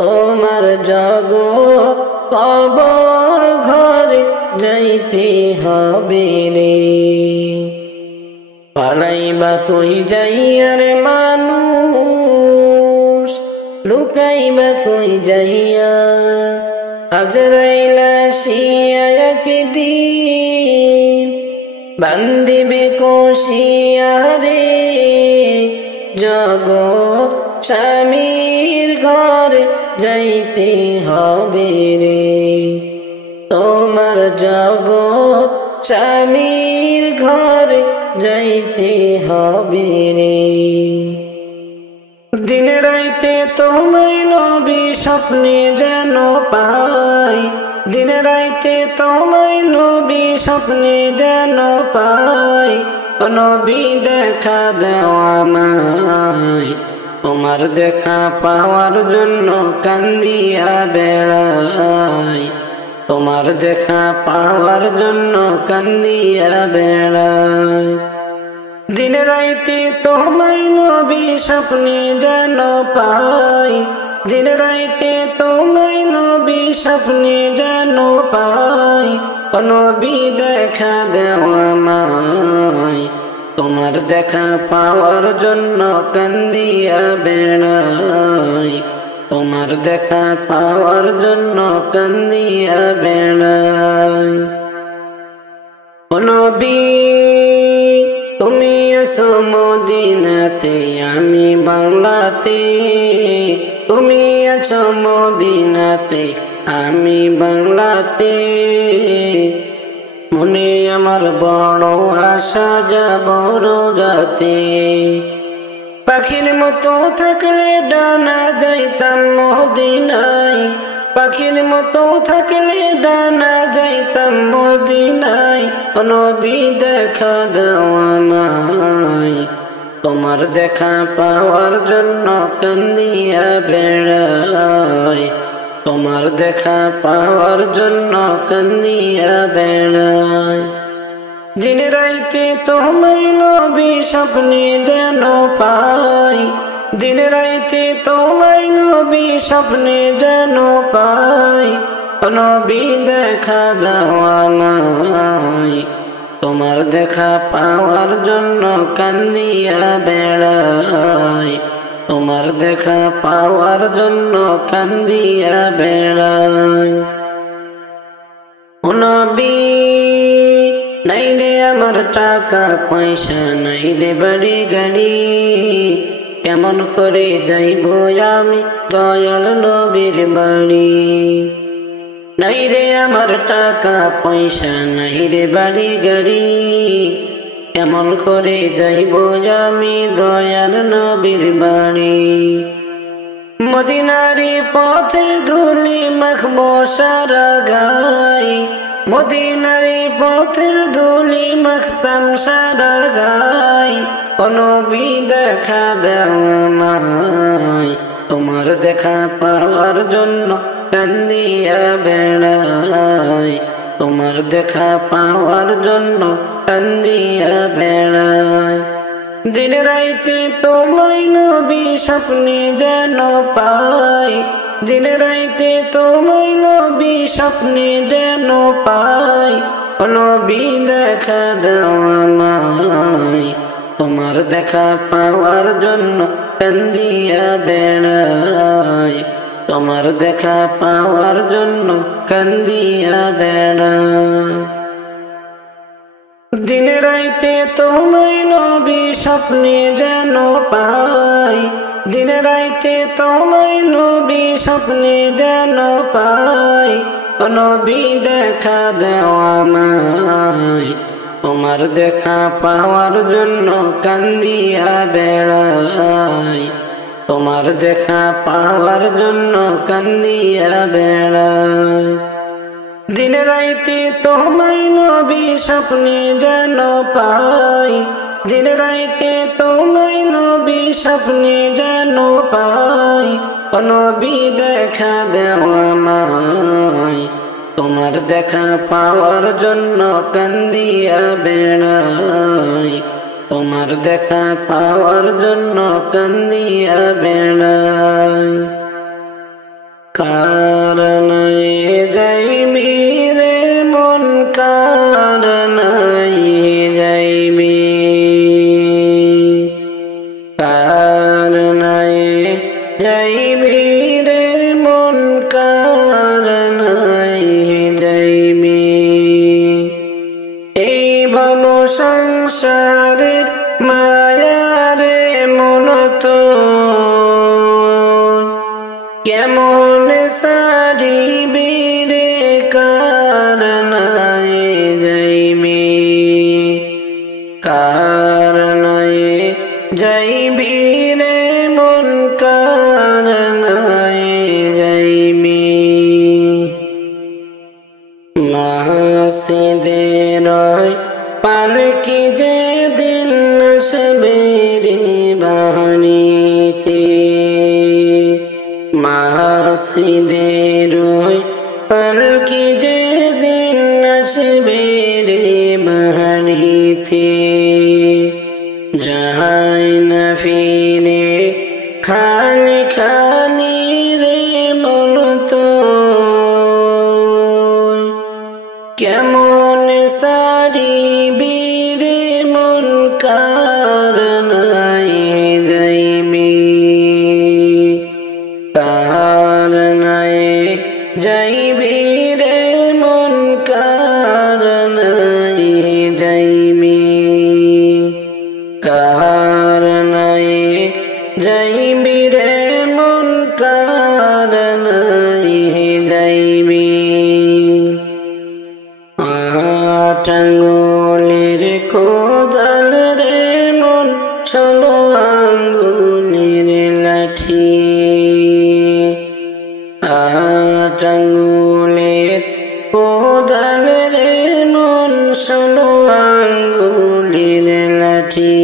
তোমার জগৎ কবর ঘরে যাইতে হবে রে। পালাইবা কই যাইয়া রে মানুষ, লুকাইবা কই যাইয়া আজরাইল আসিয়া একদিন বান্দিবে কষিয়া রে জগৎ স্বামীর ঘরে যাইতে হবে রে তোমার জগৎ স্বামীর ঘরে যাইতে হবে রে দিন রাইতে তোমায় নবী স্বপ্নে যেন পাই দিন রাইতে তোমায় নবী স্বপ্নে যেন পাই ও নবী দেখা দাও আমায় তোমার দেখা পাওয়ার জন্য কান্দিয়া বেড়াই তোমার দেখা পাওয়ার জন্য কান্দিয়া বেড়াই দিন রাইতে তোমায় নবী স্বপ্নে যেন পাই দিন রাইতে তোমায় নবী স্বপ্নে যেন পাই ও নবী দেখা দাও আমায় তোমার দেখা পাওয়ার জন্য কান্দিয়া বেড়াই তোমার দেখা পাওয়ার জন্য কান্দিয়া বেড়াই ও নবী তুমি আছো মদিনাতে আমি বাংলাতে তুমি আছো মদিনাতে আমি বাংলাতে মনে আমার বড় আশা যাব রোজাতে পাখির মতো থাকলে ডানা যাইতাম মদিনায় পাখির মতো থাকলে ডানা যাইতাম মদিনায় ও নবী দেখা দাও আমায় তোমার দেখা পাওয়ার জন্য কান্দিয়া বেড়াই তোমার দেখা পাওয়ার জন্য কান্দিয়া বেড়াই দিন রাইতে তোমায় নবী স্বপ্নে যেন পাই দিন রাইতে তোমায় নবী স্বপ্নে যেন পাই ও নবী দেখা দাও আমায় তোমার দেখা পাওয়ার জন্য কান্দিয়া বেড়াই তোমার দেখা পাওয়ার জন্য কান্দিয়া বেড়াই ও নবী নাই রে আমার টাকা পয়সা নাই রে বাড়ি গাড়ি কেমন করে যাইব আমি দয়াল নবীর বাড়ি নাই রে আমার টাকা পয়সা নাই রে বাড়ি গাড়ি কেমন করে যাইব আমি দয়াল নবীর বাড়ি মদিনারি পথের ধুলি মাখবো সারা গাই মদিনারি পথের ধুলি মাখতাম সারা গাই ও নবী দেখা দাও আমায় তোমার দেখা পাওয়ার জন্য কান্দিয়া বেড়াই তোমার দেখা পাওয়ার জন্য কান্দিয়া বেড়াই দিন রাইতে তোমায় নবী স্বপ্নে যেন পাই দিন রাইতে তোমায় নবী স্বপ্নে যেন পাই ও নবী দেখা দাও আমায় তোমার দেখা পাওয়ার জন্য কান্দিয়া বেড়াই তোমার দেখা পাওয়ার জন্য কান্দিয়া বেড়াই দিন রাইতে তোমায় নবী স্বপ্নে যেন পাই দিন রাইতে তোমায় নবী স্বপ্নে যেন পাই ও নবী দেখা দাও আমায় তোমার দেখা পাওয়ার জন্য কান্দিয়া বেড়াই তোমার দেখা পাওয়ার জন্য কান্দিয়া বেড়াই দিন রাইতে তোমায় নবী স্বপ্নে যেন পাই দিন রাইতে তোমায় নবী স্বপ্নে যেন পাই ও নবী দেখা দাও আমায় তোমার দেখা পাওয়ার জন্য কান্দিয়া বেড়াই তোমার দেখা পাওয়ার জন্য কান্দিয়া বেড়াই কারণে যাইবি রে মন কারণে যাইবি কারণে যাইবি সংসারের মায়ারে মন তো কেমন সারিবি রে কার নাই যাইবি কার নাই যাইবি রে মন কার নাই যাইবি মাসিদের পালকি যে দিন আসবেরে বাহানিতে মাসিদের পালকি যে দিন আসবেরে বাহানিতে যাই না ফিরে খালি খালি রে মন তো কেমন সারিবি রে মন কার নাই যাইবি কার নাই যাইবি রে মন কার নাই যাইবি কার নাই যাইবি রে মন কার নাই যাইবি আটাঙ্গুলের কোদাল রে মন 16 আঙ্গুলের লাঠি আটাঙ্গুলের কোদাল রে মন 16 আঙ্গুলের লাঠি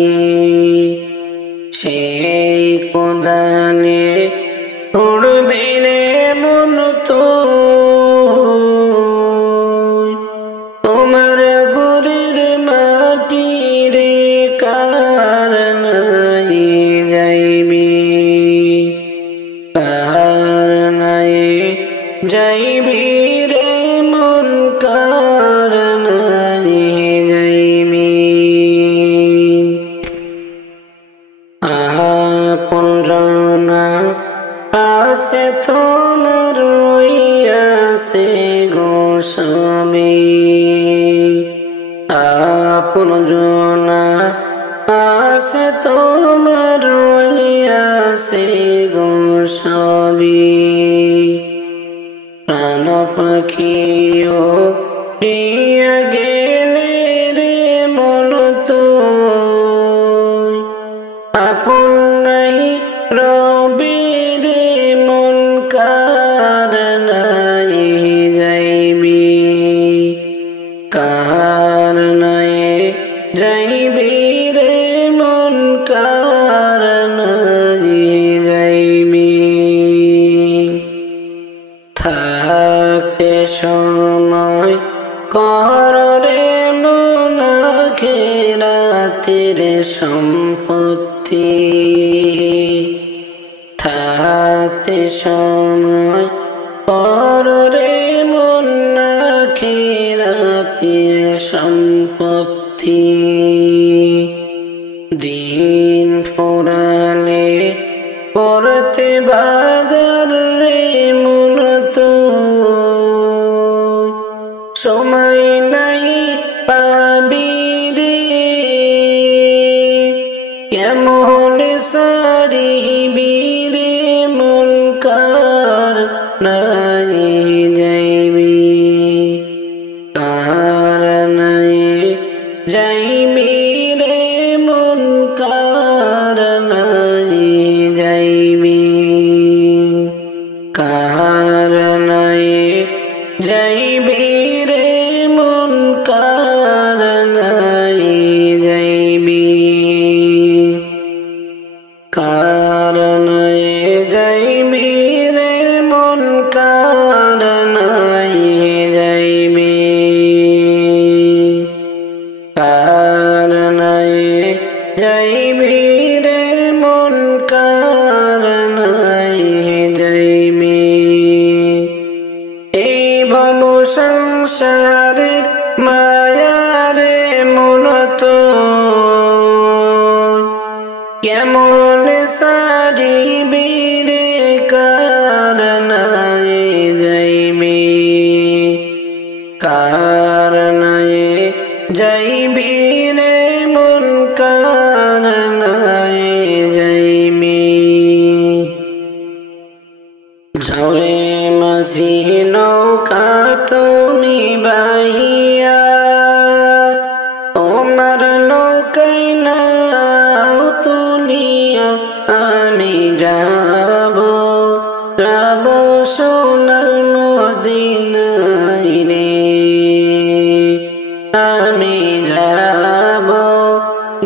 সেই কোদালে উড়বে রে মন তো তোমার গুরির মাটি রে কার নাই যাইবি কার নাই যাইবি রে মন কার নাই যাইবি আপন রানা আছে তোমার রইয়াছে গোস্বামী আপন জনা আছে তোমার রইয়াছে গোস্বামী প্রাণ পাখিও প্রিয়া গেলে রে মন তো আপন নাই রবি রে মন কার নাই যাইবি কার নাই যাইবি রে মন কার নাই যাইবি থাকতে সময় কর রে মন আখিরাতের সম্পত্তি থাকতে সময় কর রে মন আখিরাতের সম্পত্তি দিন ফুরালে পড়তে বাজার রে মন তো সময় নাই পাবি রে কেমন সারিবি রে মন কার নাই যাইবি কার নাই যাইবি রে মন কার নাই যাইবি কার নাই যাইবি রে মন কার নাই যাইবি কার নাই যাইবি রে মন কার নাই যাইবি কার নাই যাইবি রে মন কার নাই যাইবি এই ভব সংসারের মায়ারে মন তো কেমন সারিবি রে কার নাই যাইবি কার নাই যাইবি রে নৌকার নাই যাইমি ঝরে মাঝি নৌকা তুমি বাহিয়া তোমার নৌকায় নাও তুলিয়া আমি যাব যাব সোনার মদিনায় রে আমি যাব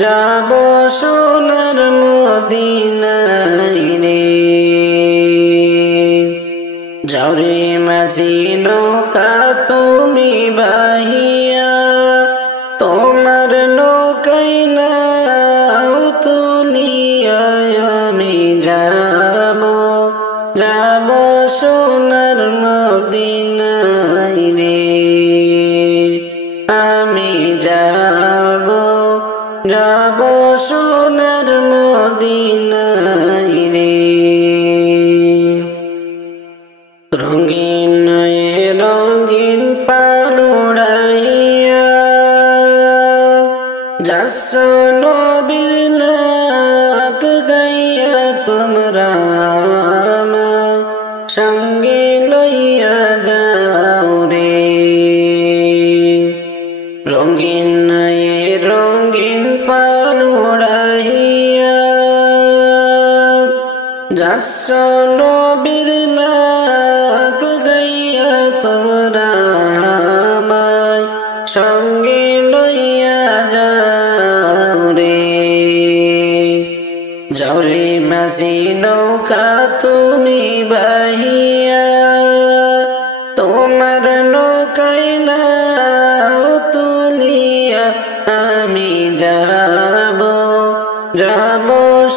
যাব সোনার মদিনায় রে ঝরে মাঝি নৌকা তুমি বাহিয়া তোমার নৌকায় নাও তুলিয়া আমি যাব যাব সোনার মদিনায় রে আমি যাব যাব সোনার মদিনায় রে রঙিন রঙিন পালুড়াইয়া যাস নবীর নাত গাইয়া তোমরা আমার সঙ্গে লইয়া যাও রে রঙিন রঙিন পালুড়াইয়া যাস নবীর নাত গাইয়া তোমরা আমায় সঙ্গে লইয়া যাও রে যাও রে মাঝি নৌকা তুমি বাহিয়া তোমার নৌকায় নাও তুলিয়া আমি যাব যাব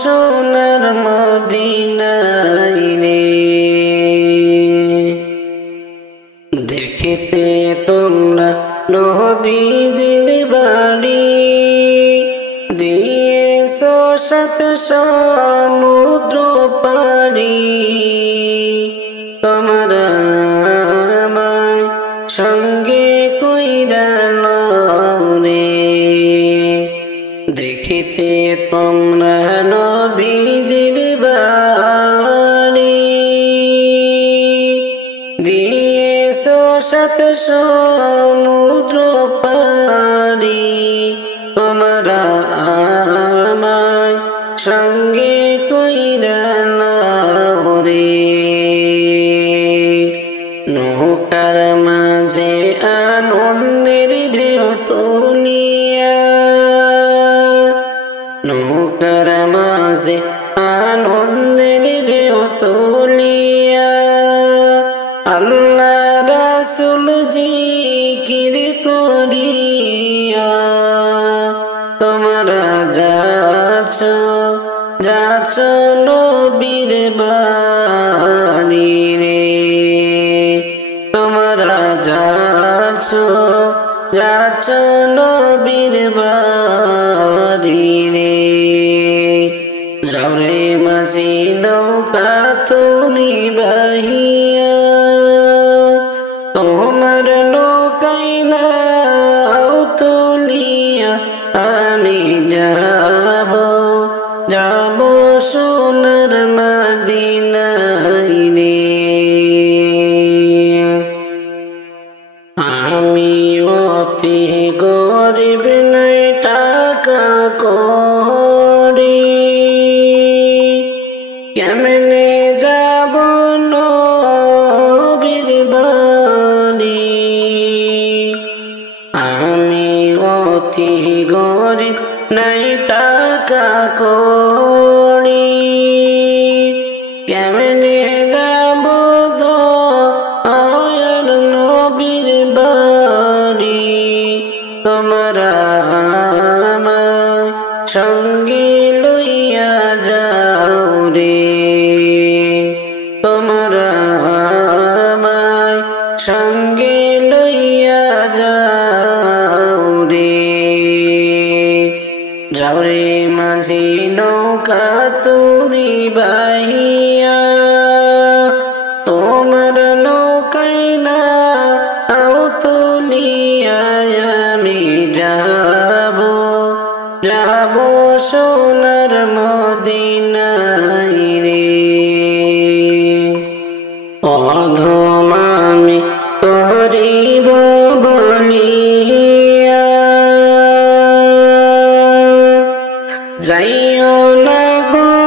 সোনার মদিনায় রে দেখিতে তোমরা নবীজির বাড়ি দিয়েছ সাত সমুদ্র পাড়ি তোমার আমায় সঙ্গে কইরা লও রে দেখিতে তোমরা নবীজির বাড়ি দিয়েছ সাত সমুদ্র পাড়ি তোমরা আমায় সঙ্গে কইরা নাও রে নৌকার মাঝে আনন্দের ঢেউ তুলিয়া নৌকার মাঝে আনন্দের ঢেউ তুলিয়া আল্লাহ রাসূল জিকির করিয়া তোমরা যাচ্ছ যাচ্ছ নবীর বাণী রে তোমরা যাচ্ছ যাচ্ছ নবীর বাণী রে যাও রে মাঝি নৌকা তুমি বাহিয়া তোমার নৌকায় নাও তুলিয়া আমি যাব যাব সোনার মদিনায় রে আমি অতি গরিব নাই টাকা করি কেমনে যাব নবীর বাড়ি আমি অতি গরিব নাই টাকা করি কেমনে যাব দয়ার নবীর বাড়ি তোমরা আমায় সঙ্গে লইয়া যাও রে তোমরা আমায় সঙ্গে লইয়া যাও রে যাও রে মাঝি নৌকা তুমি বাহিয়া তোমার নৌকায় নাও তুলিয়া আমি যাব যাব সোনার মদিনায় রে। অধম আমি করিব বলিয়া যাইও না গো